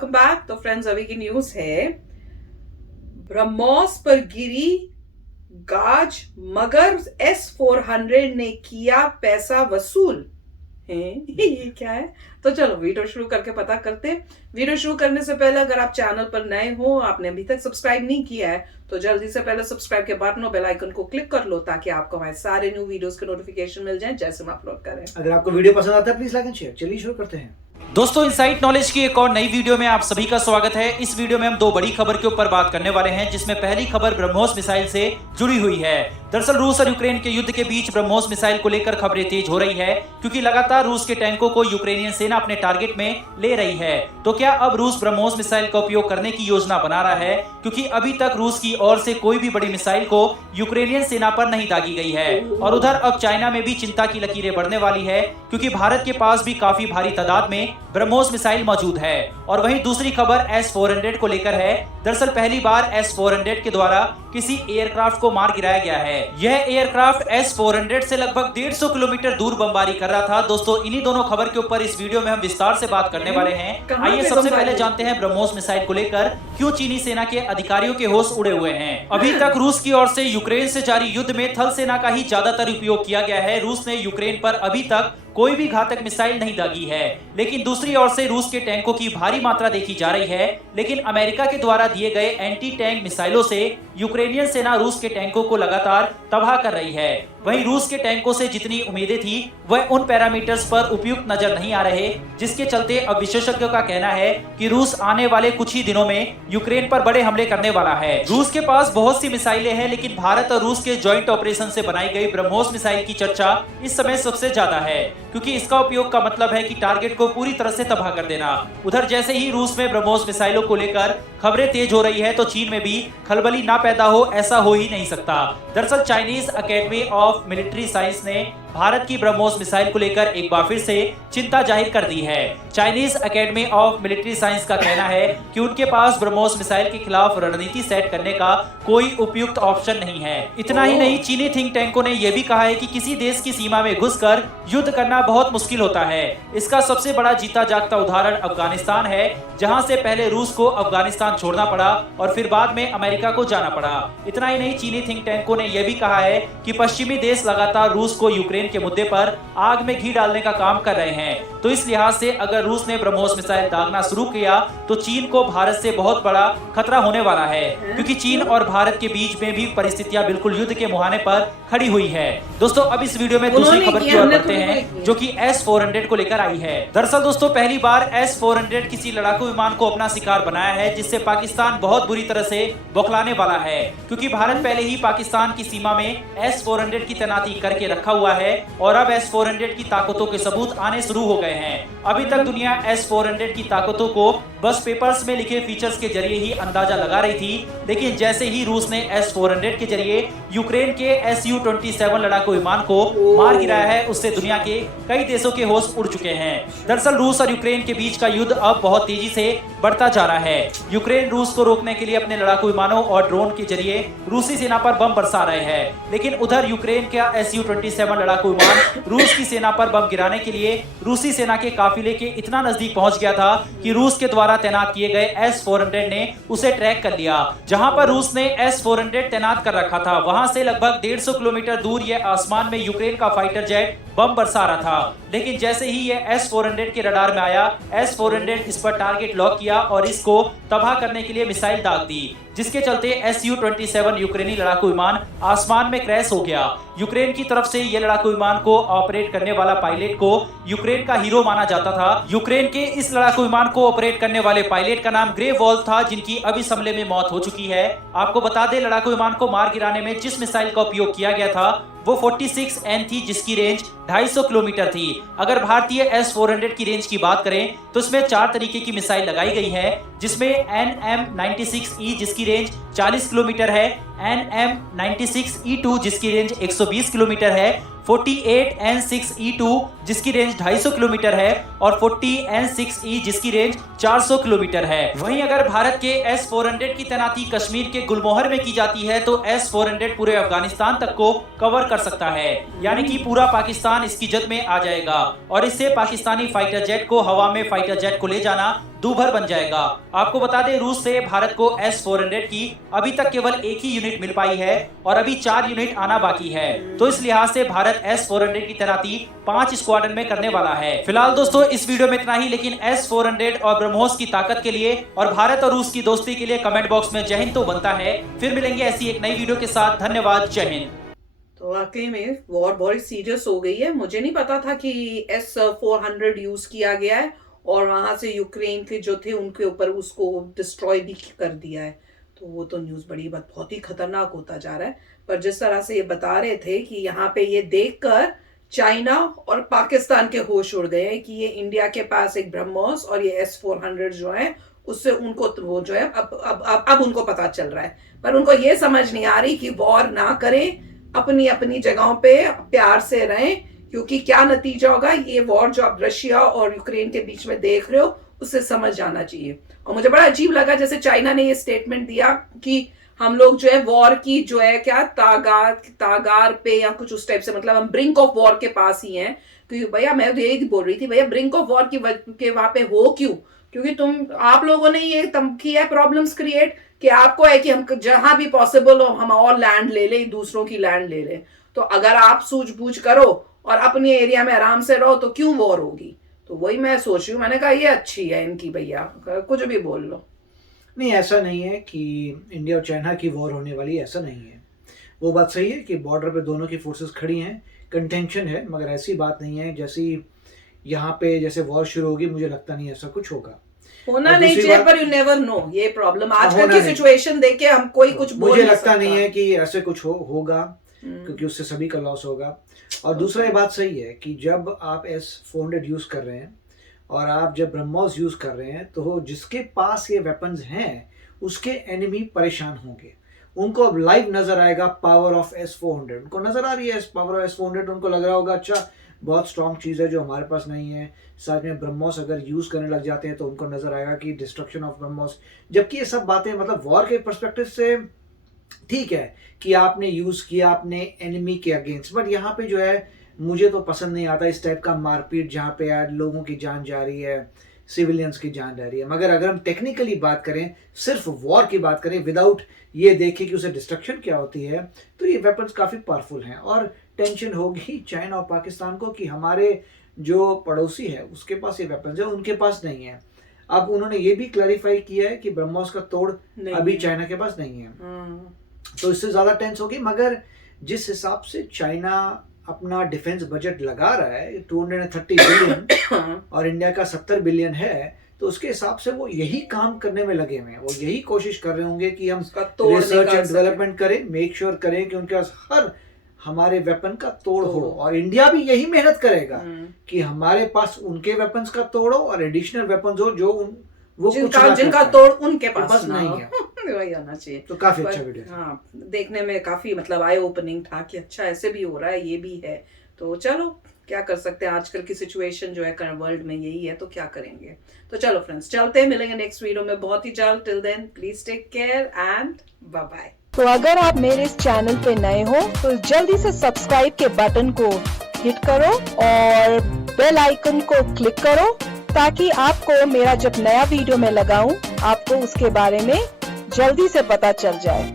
Welcome back. तो friends, अभी की न्यूज है, ब्रह्मोस पर गिरी गाज मगर S-400 ने किया पैसा वसूल है। ये क्या है? तो चलो वीडियो शुरू करके पता करते हैं। वीडियो शुरू करने से पहले अगर आप चैनल पर नए हो, आपने अभी तक सब्सक्राइब नहीं किया है, तो जल्दी से पहले सब्सक्राइब के बटन और बेल आइकन को क्लिक कर लो ताकि आपको हमारे सारे न्यू वीडियोस के नोटिफिकेशन मिल जाएं जैसे हम अपलोड करें। अगर आपको वीडियो पसंद आता है प्लीज लाइक एंड शेयर। चलिए शुरू करते हैं। दोस्तों, इनसाइट नॉलेज की एक और नई वीडियो में आप सभी का स्वागत है। इस वीडियो में हम दो बड़ी खबर के ऊपर बात करने वाले हैं, जिसमें पहली खबर ब्रह्मोस मिसाइल से जुड़ी हुई है। दरअसल रूस और यूक्रेन के युद्ध के बीच ब्रह्मोस मिसाइल को लेकर खबरें तेज हो रही है, क्योंकि लगातार रूस के टैंकों को यूक्रेनियन सेना अपने टारगेट में ले रही है। तो क्या अब रूस ब्रह्मोस मिसाइल का उपयोग करने की योजना बना रहा है? क्योंकि अभी तक रूस की ओर से कोई भी बड़ी मिसाइल को यूक्रेनियन सेना पर नहीं दागी गई है। और उधर अब चाइना में भी चिंता की लकीरें बढ़ने वाली है, क्योंकि भारत के पास भी काफी भारी तादाद में ब्रह्मोस मिसाइल मौजूद है। और वहीं दूसरी खबर S-400 को लेकर है। दरअसल पहली बार S-400 के द्वारा किसी एयरक्राफ्ट को मार गिराया गया है। यह एयरक्राफ्ट S-400 से लगभग 150 किलोमीटर दूर बमबारी कर रहा था। दोस्तों, इन्हीं दोनों खबर के ऊपर इस वीडियो में हम विस्तार से बात करने वाले हैं। आइए सबसे पहले जानते हैं ब्रह्मोस मिसाइल को लेकर क्यों चीनी सेना के अधिकारियों के होश उड़े हुए हैं। अभी तक रूस की ओर से यूक्रेन से जारी युद्ध में थल सेना का ही ज्यादातर उपयोग किया गया है। रूस ने यूक्रेन पर अभी तक कोई भी घातक मिसाइल नहीं दागी है, लेकिन दूसरी ओर से रूस के टैंकों की भारी मात्रा देखी जा रही है। लेकिन अमेरिका के द्वारा दिए गए एंटी टैंक मिसाइलों से यूक्रेनियन सेना रूस के टैंकों को लगातार तबाह कर रही है। वहीं रूस के टैंकों से जितनी उम्मीदें थी वह उन पैरामीटर्स पर उपयुक्त नजर नहीं आ रहे, जिसके चलते अब विशेषज्ञों का कहना है कि रूस आने वाले कुछ ही दिनों में यूक्रेन पर बड़े हमले करने वाला है। रूस के पास बहुत सी मिसाइलें हैं, लेकिन भारत और रूस के ज्वाइंट ऑपरेशन से बनाई गई ब्रह्मोस मिसाइल की चर्चा इस समय सबसे ज्यादा है, क्योंकि इसका उपयोग का मतलब है कि टारगेट को पूरी तरह से तबाह कर देना। उधर जैसे ही रूस में ब्रह्मोस मिसाइलों को लेकर खबरें तेज हो रही है, तो चीन में भी खलबली ना पैदा हो ऐसा हो ही नहीं सकता। दरअसल Chinese academy of military science ने भारत की ब्रह्मोस मिसाइल को लेकर एक बार फिर से चिंता जाहिर कर दी है। Chinese academy of military science का कहना है कि उनके पास ब्रह्मोस मिसाइल के खिलाफ रणनीति सेट करने का कोई उपयुक्त ऑप्शन नहीं है। इतना ही नहीं, चीनी थिंक टैंकों ने यह भी कहा है कि किसी देश की सीमा में घुसकर युद्ध करना बहुत मुश्किल होता है। इसका सबसे बड़ा जीता जागता उदाहरण अफगानिस्तान है, जहां से पहले रूस को अफगानिस्तान छोड़ना पड़ा और फिर बाद में अमेरिका को जाना पड़ा। इतना ही नहीं, चीनी थिंक टैंकों ने यह भी कहा है कि पश्चिमी देश लगातार रूस को यूक्रेन के मुद्दे पर आग में घी डालने का काम कर रहे हैं। तो इस लिहाज से अगर रूस ने ब्रह्मोस मिसाइल दागना शुरू किया तो चीन को भारत से बहुत बड़ा खतरा होने वाला है, क्योंकि चीन और भारत के बीच में भी परिस्थितियां बिल्कुल युद्ध के मुहाने पर खड़ी हुई है। दोस्तों, अब इस वीडियो में दूसरी खबर की ओर बढ़ते हैं, जो कि S-400 को लेकर आई है। दरअसल दोस्तों, पहली बार S-400 किसी लड़ाकू विमान को अपना शिकार बनाया है, जिससे पाकिस्तान बहुत बुरी तरह से बौखलाने वाला है, क्योंकि भारत पहले ही पाकिस्तान की सीमा में S-400 की तैनाती करके रखा हुआ है और अब S-400 की ताकतों के सबूत आने शुरू हो गए हैं। अभी तक दुनिया S-400 की ताकतों को बस पेपर्स में लिखे फीचर्स के जरिए ही अंदाजा लगा रही थी, लेकिन जैसे ही रूस ने S-400 के जरिए यूक्रेन के Su-27 लड़ाकू विमान को मार गिराया है, उससे दुनिया के कई देशों के होश उड़ चुके हैं। दरअसल रूस और यूक्रेन के बीच का युद्ध अब बहुत तेजी से बढ़ता जा रहा है। यूक्रेन रूस को रोकने के लिए अपने लड़ाकू विमानों और ड्रोन के जरिए रूसी सेना पर बम बरसा रहे हैं, लेकिन उधर यूक्रेन का Su-27 लड़ाकू विमान रूस की सेना पर बम गिराने के लिए रूसी सेना के काफिले के इतना नजदीक पहुंच गया था कि रूस के द्वारा तैनात किए गए S-400 ने उसे ट्रैक कर लिया। जहां पर रूस ने S-400 तैनात कर रखा था, वहां से लगभग 150 किलोमीटर दूर यह आसमान में यूक्रेन का फाइटर जेट बम बरसा रहा था। लेकिन जैसे ही यह S-400 के रडार में आया, S-400 इस पर टारगेट लॉक किया और इसको तबाह करने के लिए मिसाइल दाग दी, जिसके चलते Su-27 यूक्रेनी लड़ाकू विमान आसमान में क्रैश हो गया। यूक्रेन की तरफ से यह लड़ाकू विमान को ऑपरेट करने वाला पायलट को यूक्रेन का हीरो माना जाता था। यूक्रेन के इस लड़ाकू विमान को ऑपरेट करने वाले पायलट का नाम ग्रे वॉल्फ था, जिनकी अभी इस हमले में मौत हो चुकी है। आपको बता दें, लड़ाकू विमान को मार गिराने में जिस मिसाइल का उपयोग किया गया था वो 46N थी, जिसकी रेंज 250 किलोमीटर थी। अगर भारतीय S-400 की रेंज की बात करें तो इसमें 4 तरीके की मिसाइल लगाई गई है, जिसमें NM96E जिसकी रेंज 40 किलोमीटर है, NM96E2 जिसकी रेंज 120 किलोमीटर है, 48N6E2 जिसकी रेंज 250 किलोमीटर है और 40N6E जिसकी रेंज 400 किलोमीटर है। वहीं अगर भारत के S-400 की तैनाती कश्मीर के गुलमोहर में की जाती है तो S-400 पूरे अफगानिस्तान तक को कवर कर सकता है, यानी कि पूरा पाकिस्तान इसकी जद में आ जाएगा और इससे पाकिस्तानी फाइटर जेट को हवा में फाइटर जेट को ले जाना दूभर बन जाएगा। आपको बता दें, रूस से भारत को S-400 की अभी तक केवल एक ही यूनिट मिल पाई है और अभी 4 यूनिट आना बाकी है। तो इस लिहाज से भारत S-400 की तैनाती 5 स्क्वाड्रन में करने वाला है। फिलहाल दोस्तों इस वीडियो में इतना ही, लेकिन S-400 और ब्रह्मोस की ताकत के लिए और भारत और रूस की दोस्ती के लिए कमेंट बॉक्स में जय हिंद तो बनता है। फिर मिलेंगे ऐसी एक नई वीडियो के साथ। धन्यवाद, जय हिंद। तो वाकई में वॉर बहुत सीरियस हो गई है। मुझे नहीं पता था कि S-400 यूज किया गया है और वहां से यूक्रेन के जो थे उनके ऊपर उसको डिस्ट्रॉय भी कर दिया है। तो वो तो न्यूज बहुत ही खतरनाक होता जा रहा है। पर जिस तरह से ये बता रहे थे कि यहाँ पे ये देखकर चाइना और पाकिस्तान के होश उड़ गए कि ये इंडिया के पास एक ब्रह्मोस और ये S-400 जो है उससे उनको वो जो है अब उनको पता चल रहा है। पर उनको ये समझ नहीं आ रही कि वॉर ना करें, अपनी अपनी जगहों पे प्यार से रहें, क्योंकि क्या नतीजा होगा ये वॉर जो आप रशिया और यूक्रेन के बीच में देख रहे हो उससे समझ जाना चाहिए। और मुझे बड़ा अजीब लगा जैसे चाइना ने ये स्टेटमेंट दिया कि हम लोग जो है वॉर की जो है क्या तागार पे या कुछ उस टाइप से, मतलब हम ब्रिंक ऑफ वॉर के पास ही हैं। क्योंकि भैया मैं तो यही बोल रही थी, भैया ब्रिंक ऑफ वॉर के वहां पे हो क्यों? क्योंकि आप लोगों ने ये की है प्रॉब्लम्स क्रिएट कि आपको है कि हम जहां भी पॉसिबल हो हम और लैंड ले ले, दूसरों की लैंड ले ले। तो अगर आप सूझबूझ करो और अपने एरिया में आराम से रहो तो क्यों वॉर होगी? तो वही मैं सोच रही हूँ, मैंने कहा ये अच्छी है इनकी, भैया कुछ भी बोल लो। नहीं, ऐसा नहीं है कि इंडिया और चाइना की वॉर होने वाली, ऐसा नहीं है। वो बात सही है कि बॉर्डर पे दोनों की फोर्सेस खड़ी हैं, कंटेंशन है, मगर ऐसी बात नहीं है जैसी यहाँ पे जैसे वॉर शुरू होगी। मुझे लगता नहीं ऐसा कुछ होगा, होना नहीं चाहिए, पर यू नेवर नो। ये प्रॉब्लम आजकल की सिचुएशन देख के हम कोई कुछ बोल मुझे नहीं लगता सकता। नहीं है कि ऐसे कुछ होगा, क्योंकि उससे सभी का लॉस होगा। और दूसरा ये बात सही है कि जब आप S-400 यूज कर रहे हैं और आप जब ब्रह्मोस यूज कर रहे हैं तो जिसके पास ये वेपन्स हैं उसके एनिमी परेशान होंगे। उनको अब लाइव नजर आएगा पावर ऑफ S-400। उनको नजर आ रही है पावर ऑफ S-400, उनको लग रहा होगा अच्छा बहुत स्ट्रॉन्ग चीज़ है जो हमारे पास नहीं है। साथ में ब्रह्मोस अगर यूज़ करने लग जाते हैं तो उनको नज़र आएगा कि डिस्ट्रक्शन ऑफ ब्रह्मोस। जबकि ये सब बातें मतलब वॉर के पर्सपेक्टिव से ठीक है कि आपने यूज़ किया आपने एनिमी के अगेंस्ट, बट यहाँ पे जो है मुझे तो पसंद नहीं आता इस टाइप का मारपीट जहाँ पे यार लोगों की जान जा रही है, सिविलियंस की जान जा रही है। मगर अगर हम टेक्निकली बात करें, सिर्फ वॉर की बात करें, विदाउट ये देखें कि उसे डिस्ट्रक्शन क्या होती है, तो ये वेपन्स काफ़ी पावरफुल हैं। और टेंशन होगी चाइना और पाकिस्तान को कि हमारे जो पड़ोसी है उसके पास ये वेपन्स है, उनके पास नहीं है। अब उन्होंने ये भी क्लैरिफाई किया है कि ब्रह्मोस का तोड़ अभी चाइना के पास नहीं है, तो इससे ज़्यादा टेंस होगी। मगर जिस हिसाब से चाइना अपना डिफेंस बजट लगा रहा है 230 बिलियन और इंडिया का 70 बिलियन है, तो उसके हिसाब से वो यही काम करने में लगे हुए हैं। वो यही कोशिश कर रहे होंगे कि हम रिसर्च एंड डेवलपमेंट करें, मेक श्योर करें कि उनके पास हर हमारे वेपन का तोड़ हो। और इंडिया भी यही मेहनत करेगा कि हमारे पास उनके वेपन्स का तोड़ हो और एडिशनल वेपन्स हो जो वो जिनका तोड़ उनके पास नहीं है। वही होना चाहिए। तो काफी अच्छा वीडियो, हाँ, देखने में काफी मतलब आई ओपनिंग था कि अच्छा ऐसे भी हो रहा है, ये भी है। तो चलो क्या कर सकते हैं, आजकल की सिचुएशन जो है वर्ल्ड में यही है, तो क्या करेंगे। तो चलो फ्रेंड्स, चलते हैं, मिलेंगे नेक्स्ट वीडियो में बहुत ही जल्द। Till then please take care and bye bye. तो अगर आप मेरे इस चैनल पे नए हो तो जल्दी से सब्सक्राइब के बटन को हिट करो और बेल आइकन को क्लिक करो, ताकि आपको मेरा जब नया वीडियो मैं लगाऊं आपको उसके बारे में जल्दी से पता चल जाए।